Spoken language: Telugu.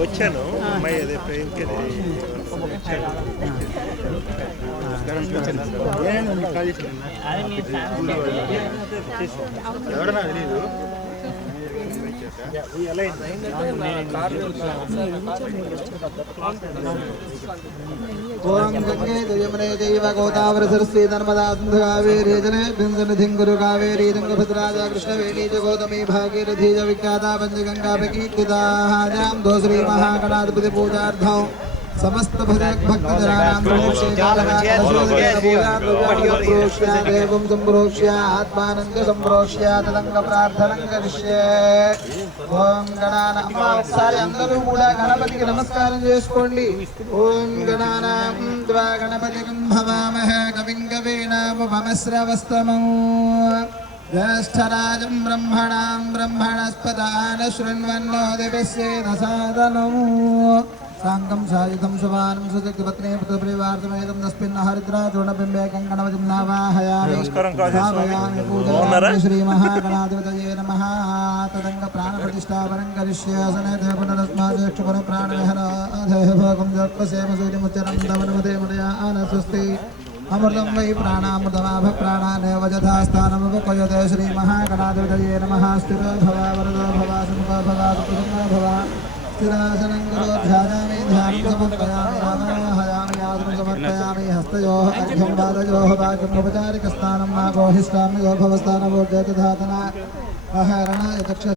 వచ్చాను అమ్మాయి అదే ప్రేమ్కి ఎవరన్నా తెలీదు ఓం గంగే జయమునే జైవ గోదావరి సరస్వతి నర్మదా సింధు కావేరీ జనేభ్యం సన్నిధిం కురు కావేరీ తుంగభద్రాజ కృష్ణవేణీ చ గౌతమీ భాగీరథీ చ విఖ్యాతా పంచగంగా ప్రకీర్తితాయాం దో శ్రీ మహాగణాధిపతి పూజార్థం समस्त भक्तजनानां देवं संप्रोक्ष्य आत्मानं च संप्रोक्ष्य तदंग प्रार्थनं करिष्ये ओम गणानां ఒకసారి అందరూ కూడా గణపతికి నమస్కారం చేసుకోండి ఓం గణానాం త్వా గణపతిం భవామహే కవిం కవీనాముపమస్రవస్తమం జ్యేష్ఠరాజం బ్రహ్మణాం బ్రహ్మణస్పదాన శృణ్వన్నో దివ్యస్యేన సాదనం सांगम सायुधम शुभानं सुजगपत्नी पुत्रप्रिवार्थमेदं तस्मिन् हरिद्रा चूर्णबिम्बे गणपतिं नावाहयामि स्थापयामि पूजयामि श्री महागणाधिपतये नमः तदंग प्राणप्रतिष्ठापनं करिष्ये सनेते पुनरस्मादेक्षुपन प्राणविहनादेह भोगं जत्पसेम सूर्यमुच्चरं दमनमते मुदया आनस्वस्ति अमृतं वै प्राणामृतमाभ प्राणानेव यथा स्थानमुपक्वयते श्री महागणाधिपतये नमः स्थिरो भव वरदो भव सुमुखो भव सुप्रसन्नो भव स्थिरासनं ध्यायामि ध्यानं समर्पयामि आवाहयामि आसनं समर्पयामि हस्तयोः अर्घ्यं पादयोः वाक्यम् औपचारिकस्नानं मा गोहिष्ठामि भवस्थानमूर्जयति धातना अहरणाय चक्ष